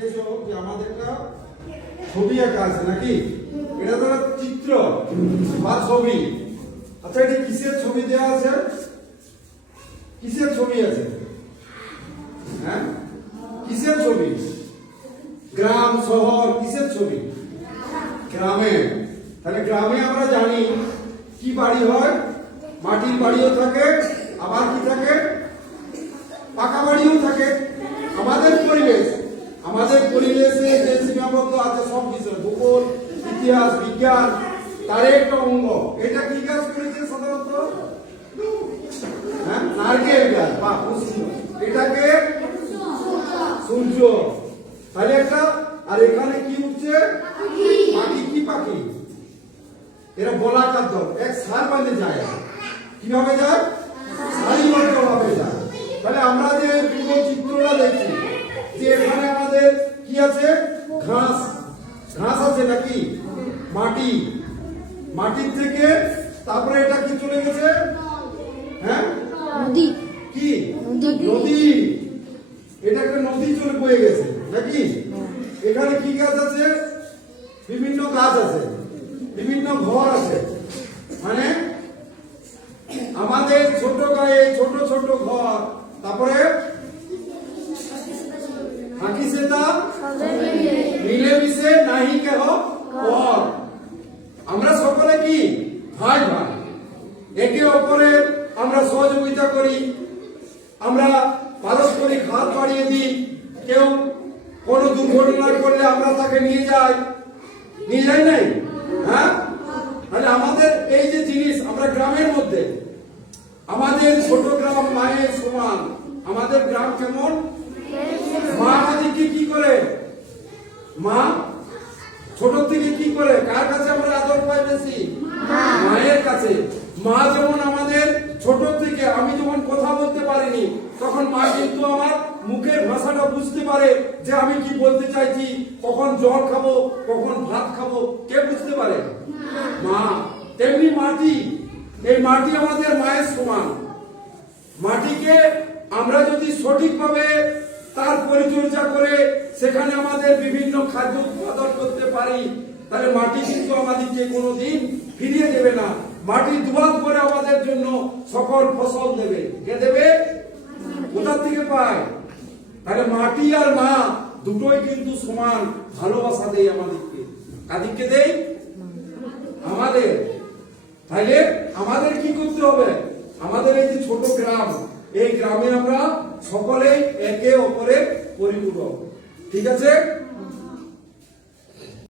আমাদের একটা ছবি আঁকা আছে নাকি? এটা তো চিত্র বা ছবি। আচ্ছা, এটা কিসের ছবি দেওয়া আছে? কিসের ছবি আছে? হ্যাঁ, কিসের ছবি? গ্রাম শহর কিসের ছবি? গ্রামে। তাহলে গ্রামে আমরা জানি কি বাড়ি হয়? মাটির বাড়িও থাকে, আবার কি থাকে? পাকা বাড়িও থাকে। আমাদের পরিবেশে যে সীমাবদ্ধ আছে সব বিষয়, ভূগোল, ইতিহাস, বিজ্ঞান, তার একটা অঙ্গ। এটা কি গাছ করেছে সাধারণত? হ্যাঁ, নারকেল গাছ বা পুষ্প। এটাকে সূর্য। তাহলে একটা, আর এখানে কি উঠছে? পাখি। কি পাখি? এরা গোলাকার দল, এক সার বাঁধে যায়। কিভাবে যায়? সারিবদ্ধভাবে যায়। তাহলে আমরা যে পুরো চিত্রটা দেখছি, যে এখানে আমাদের কি আছে? ঘাস আছে নাকি? মাটির থেকে তারপরে এটা কি চলে গেছে? হ্যাঁ, নদী। কি নদী? এটা একটা নদী চলে বয়ে গেছে নাকি? এখানে কি গাছ আছে? বিভিন্ন গাছ আছে, বিভিন্ন ঘর আছে। মানে আমাদের ছোট গায়ে ছোট ছোট ঘর, তারপরে হাকি সেতা মিলেমিশে নাহি কেহ পর। আমরা সকলে কি ভাই ভাই, একে অপরের আমরা সহযোগিতা করি, আমরা পারস্পরিক হাত বাড়িয়ে দিই। কেউ কোনো দুর্ঘটনা করলে আমরা তাকে নিয়ে যাই নাই? হ্যাঁ, তাহলে আমাদের এই যে জিনিস, আমরা গ্রামের মধ্যে, আমাদের ছোট গ্রাম মায়ের সমান। আমাদের গ্রাম কেমন? মা আমাদেরকে কি করে? মা ছোট থেকে কি করে? কার কাছে আমরা আদর পাই বেশি? মায়ের কাছে। মা যেমন আমাদের ছোট থেকে, আমি যখন কথা বলতে পারিনি তখন মা কিন্তু আমার মুখের ভাষাটা বুঝতে পারে যে আমি কি বলতে চাইছি। কখন জল খাবো, কখন ভাত খাবো, কে বুঝতে পারে? মা। তেমনি মাটি, এই মাটি আমাদের মায়ের সমান। মাটিকে আমরা যদি সঠিকভাবে তার পরিচর্যা করে সেখানে আমাদের বিভিন্ন খাদ্য উৎপাদন করতে পারি, তাহলে মাটি কিন্তু আমাদেরকে কোনোদিন ফিরিয়ে দেবে না। মাটি দুয়াত করে আমাদের জন্য সকল ফসল দেবে। কে দেবে? কোথা থেকে পায়? তাহলে মাটি আর মা দুটোই কিন্তু সমান ভালোবাসা দেয় আমাদেরকে। কাদিকে দেয়? আমাদের। তাহলে আমাদের কি করতে হবে? আমাদের এই যে ছোট গ্রাম, এই গ্রামে আমরা সকলেই একে অপরের পরিপূরক। ঠিক আছে?